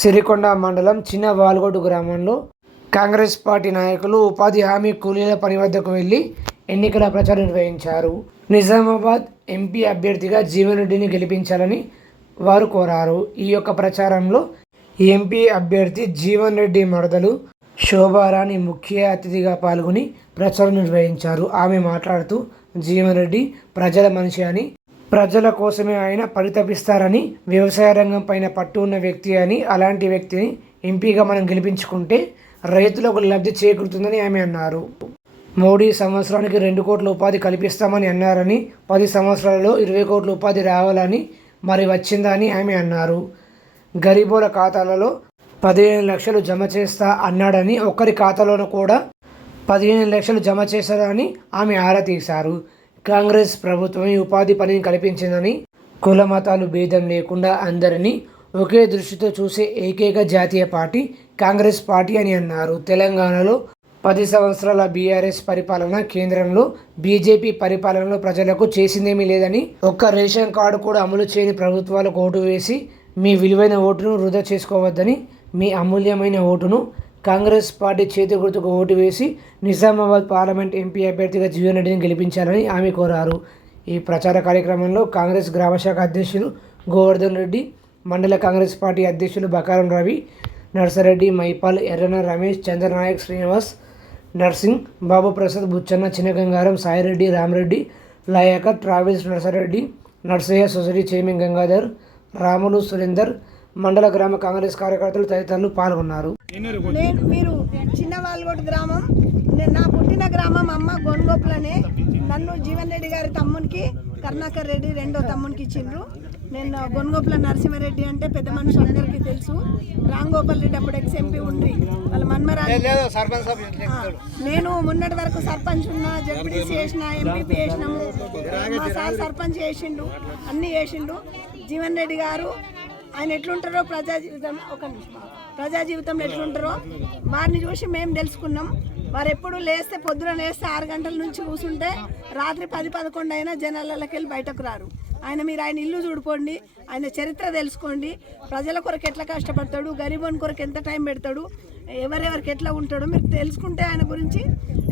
సిరికొండ మండలం చిన్న వాల్గొట్టు గ్రామంలో కాంగ్రెస్ పార్టీ నాయకులు ఉపాధి హామీ కూలీల పని వద్దకు వెళ్ళి ఎన్నికల ప్రచారం నిర్వహించారు. నిజామాబాద్ ఎంపీ అభ్యర్థిగా జీవన్ రెడ్డిని గెలిపించాలని వారు కోరారు. ఈ యొక్క ప్రచారంలో ఎంపీ అభ్యర్థి జీవన్ రెడ్డి మరదలు శోభారాణి ముఖ్య అతిథిగా పాల్గొని ప్రచారం నిర్వహించారు. ఆమె మాట్లాడుతూ జీవన్ రెడ్డి ప్రజల మనిషి అని ప్రజల కోసమే ఆయన పరితపిస్తారని వ్యవసాయ రంగం పైన పట్టు ఉన్న వ్యక్తి అని అలాంటి వ్యక్తిని ఎంపీగా మనం గెలిపించుకుంటే రైతులకు లబ్ధి చేకూరుతుందని ఆమె అన్నారు. మోడీ సంవత్సరానికి రెండు కోట్ల ఉపాధి కల్పిస్తామని అన్నారని పది సంవత్సరాలలో ఇరవై కోట్ల ఉపాధి రావాలని మరి వచ్చిందా అని ఆమె అన్నారు. గరీబుల ఖాతాలలో పదిహేను లక్షలు జమ చేస్తా అన్నాడని ఒక్కరి ఖాతాలోనూ కూడా పదిహేను లక్షలు జమ చేశారని ఆమె ఆరా తీశారు. కాంగ్రెస్ ప్రభుత్వమే ఉపాధి పనిని కల్పించిందని కుల మతాలు భేదం లేకుండా అందరినీ ఒకే దృష్టితో చూసే ఏకైక జాతీయ పార్టీ కాంగ్రెస్ పార్టీ అని అన్నారు. తెలంగాణలో పది సంవత్సరాల బీఆర్ఎస్ పరిపాలన కేంద్రంలో బీజేపీ పరిపాలనలో ప్రజలకు చేసిందేమీ లేదని ఒక్క రేషన్ కార్డు కూడా అమలు చేయని ప్రభుత్వాలకు ఓటు వేసి మీ విలువైన ఓటును వృధా చేసుకోవద్దని మీ అమూల్యమైన ఓటును కాంగ్రెస్ పార్టీ చేతి గుర్తుకు ఓటు వేసి నిజామాబాద్ పార్లమెంట్ ఎంపీ అభ్యర్థిగా జీవన్ రెడ్డిని గెలిపించాలని ఆమె కోరారు. ఈ ప్రచార కార్యక్రమంలో కాంగ్రెస్ గ్రామశాఖ అధ్యక్షులు గోవర్ధన్ రెడ్డి మండల కాంగ్రెస్ పార్టీ అధ్యక్షులు Bakaram Ravi Narsareddy Maipal Errana Ramesh Chandranayak Srinivas Narsing Babu Prasad Buchanna Chinnagangaram Saireddy Ramareddy Layaka travels Narsareddy Narsaiah society chairman Gangadhar Ramulu Surender మండల గ్రామ కాంగ్రెస్ కార్యకర్తలు తదితరులు పాల్గొన్నారు. నేను మీరు చిన్న వాల్గొట్ గ్రామం. నేను నా పుట్టిన గ్రామం అమ్మ గొన్గోపులనే. నన్ను జీవన్ రెడ్డి గారి తమ్మునికి కరుణాకర్ రెడ్డి రెండో తమ్మునికి ఇచ్చిండ్రు. నేను గొన్గోపుల నరసింహారెడ్డి అంటే పెద్ద మనుషులు అందరికీ తెలుసు. రామ్ గోపాల్ రెడ్డి అప్పుడు ఎక్స్ ఎంపీ ఉండ్రి. వాళ్ళ మన్మరాజు నేను మొన్నటి వరకు సర్పంచ్ ఉన్నా జడ్పీటీసీ చేసిన ఎంపీపీ చేసినాము. మా సార్ సర్పంచ్ చేసిండు అన్ని చేసిండు. జీవన్ రెడ్డి గారు ఆయన ఎట్లుంటారో ప్రజా జీవితం ఒక నిమిషం. ప్రజా జీవితంలో ఎట్లుంటారో వారిని చూసి మేము తెలుసుకున్నాం. వారు ఎప్పుడు లేస్తే పొద్దున లేస్తే ఆరు గంటల నుంచి కూర్చుంటే రాత్రి పది పదకొండు అయినా జనాలకి వెళ్ళి బయటకు రారు. ఆయన మీరు ఆయన ఇల్లు చూడుకోండి ఆయన చరిత్ర తెలుసుకోండి. ప్రజల కొరకు ఎట్లా కష్టపడతాడు గరీబోని కొరకు ఎంత టైం పెడతాడు ఎవరెవరికి ఎట్లా ఉంటాడో మీరు తెలుసుకుంటే ఆయన గురించి.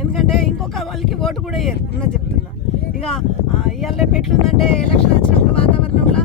ఎందుకంటే ఇంకొక వాళ్ళకి ఓటు కూడా వేయరు. ఉన్నది చెప్తున్నా. ఇక ఇవాళ రేపు ఎట్లుందంటే ఎలక్షన్ వచ్చినప్పుడు వాతావరణంలో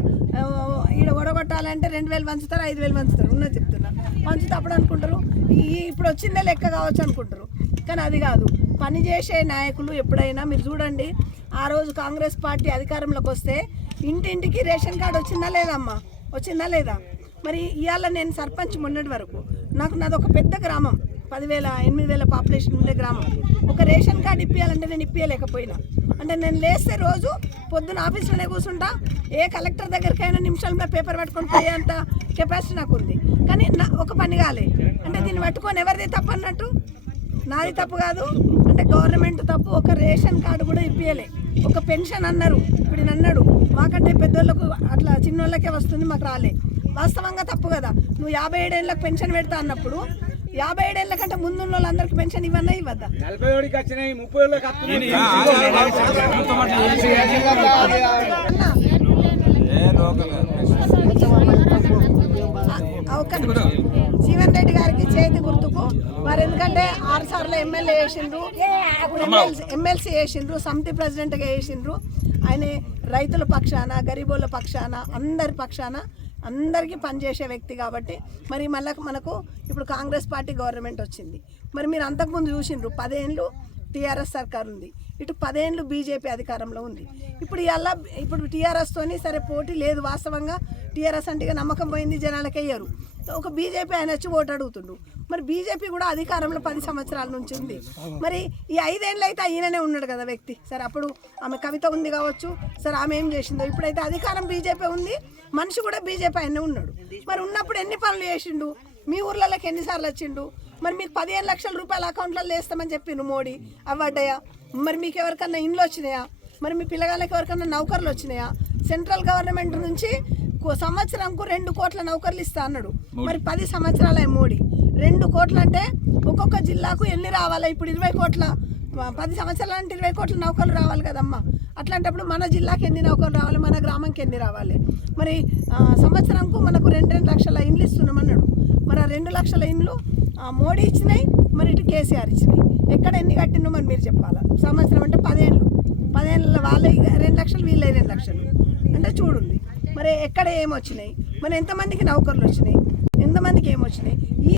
ఈడ రెండు వేలు పంచుతారు ఐదు వేలు పంచుతారు? ఉన్నది చెప్తున్నా. పంచుతే అప్పుడు అనుకుంటారు. ఈ ఇప్పుడు వచ్చిందే లెక్క కావచ్చు అనుకుంటారు. కానీ అది కాదు. పని చేసే నాయకులు ఎప్పుడైనా మీరు చూడండి ఆ రోజు కాంగ్రెస్ పార్టీ అధికారంలోకి వస్తే ఇంటింటికి రేషన్ కార్డు వచ్చిందా లేదమ్మా? వచ్చిందా లేదా? మరి ఇవాళ నేను సర్పంచ్ మొన్నటి వరకు. నాకు నాది ఒక పెద్ద గ్రామం. పదివేల ఎనిమిది వేల పాపులేషన్ ఉండే గ్రామం. ఒక రేషన్ కార్డు ఇప్పించాలంటే నేను ఇప్పించలేకపోయినా అంటే నేను లేస్తే రోజు పొద్దున ఆఫీస్లోనే కూర్చుంటా. ఏ కలెక్టర్ దగ్గరికైనా నిమిషాల్లో పేపర్ పట్టుకొని పోయేంత కెపాసిటీ నాకు ఉంది. కానీ నా ఒక పని కాలే. అంటే దీన్ని పట్టుకొని ఎవరిది తప్పు అన్నట్టు? నాది తప్పు కాదు. అంటే గవర్నమెంట్ తప్పు. ఒక రేషన్ కార్డు కూడా ఇప్పించలే ఒక పెన్షన్ అన్నారు. ఇప్పుడు అన్నాడు మాకంటే పెద్దోళ్ళకు అట్లా చిన్నోళ్ళకే వస్తుంది మాకు రాలే. వాస్తవంగా తప్పు కదా. నువ్వు యాభై ఏడేళ్ళకి పెన్షన్ పెడతా అన్నప్పుడు యాభై ఏడేళ్ళ కంటే ముందున్న వాళ్ళందరికీ పెన్షన్ ఇవన్నా ఇవ్వద్దా నలభై ఏడుకి వచ్చినాయి ముప్పై ఏళ్ళకి. జీవన్ రెడ్డి గారికి చేతి గుర్తుకు మరి ఎందుకంటే ఆరు సార్లు ఎమ్మెల్యే చేసిండ్రు ఎమ్మెల్సీ చేసిండ్రు సమితి ప్రెసిడెంట్గా చేసిండ్రు ఆయన రైతుల పక్షాన గరీబోళ్ళ పక్షాన అందరి పక్షాన అందరికీ పనిచేసే వ్యక్తి కాబట్టి మరి మళ్ళీ మనకు ఇప్పుడు కాంగ్రెస్ పార్టీ గవర్నమెంట్ వచ్చింది. మరి మీరు అంతకుముందు చూసిండ్రు పదేళ్ళు టీఆర్ఎస్ సర్కార్ ఉంది. ఇటు పదేళ్ళు బీజేపీ అధికారంలో ఉంది. ఇప్పుడు ఇలా ఇప్పుడు టీఆర్ఎస్తోని సరే పోటీ లేదు వాస్తవంగా. టీఆర్ఎస్ అంటే ఇక నమ్మకం పోయింది జనాలకి అయ్యారు ఒక బీజేపీ ఆయన వచ్చి ఓటు అడుగుతుండు. మరి బీజేపీ కూడా అధికారంలో పది సంవత్సరాల నుంచి ఉంది. మరి ఈ ఐదేళ్ళు అయితే ఈయననే ఉన్నాడు కదా వ్యక్తి. సరే అప్పుడు ఆమె కవిత ఉంది కావచ్చు. సరే ఆమె ఏం చేసిందో ఇప్పుడైతే అధికారం బీజేపీ ఉంది. మనిషి కూడా బీజేపీ ఆయనే ఉన్నాడు. మరి ఉన్నప్పుడు ఎన్ని పనులు చేసిండు? మీ ఊర్లలోకి ఎన్నిసార్లు వచ్చిండు? మరి మీకు పదిహేను లక్షల రూపాయల అకౌంట్లలో వేస్తామని చెప్పిండు మోడీ. అవ్వడ్డాయా మరి మీకు ఎవరికన్నా ఇండ్లు వచ్చినాయా? మరి మీ పిల్లగాళ్ళకి ఎవరికన్నా నౌకర్లు వచ్చినాయా? సెంట్రల్ గవర్నమెంట్ నుంచి సంవత్సరంకు రెండు కోట్ల నౌకర్లు ఇస్తా అన్నాడు. మరి పది సంవత్సరాల మోడీ. రెండు కోట్లు అంటే ఒక్కొక్క జిల్లాకు ఎన్ని రావాలి? ఇప్పుడు ఇరవై కోట్ల పది సంవత్సరాలు అంటే ఇరవై కోట్ల నౌకర్లు రావాలి కదమ్మా. అట్లాంటప్పుడు మన జిల్లాకి ఎన్ని నౌకర్లు రావాలి? మన గ్రామంకి ఎన్ని రావాలి? మరి సంవత్సరంకు మనకు రెండు రెండు లక్షల ఇండ్లు ఇస్తున్నామన్నాడు. మరి ఆ రెండు లక్షల ఇండ్లు మోడీ ఇచ్చినాయి మరి ఇటు కేసీఆర్ ఇచ్చినాయి. ఎక్కడ ఎన్ని కట్టినో మరి మీరు చెప్పాలా? సంవత్సరం అంటే పదేళ్ళు. పదేళ్ళ వాళ్ళే రెండు లక్షలు వీళ్ళే రెండు లక్షలు. అంటే చూడండి. మరి ఎక్కడ ఏమొచ్చినాయి? మరి ఎంతమందికి నౌకర్లు వచ్చినాయి? ఎంతమందికి ఏమొచ్చినాయి? ఈ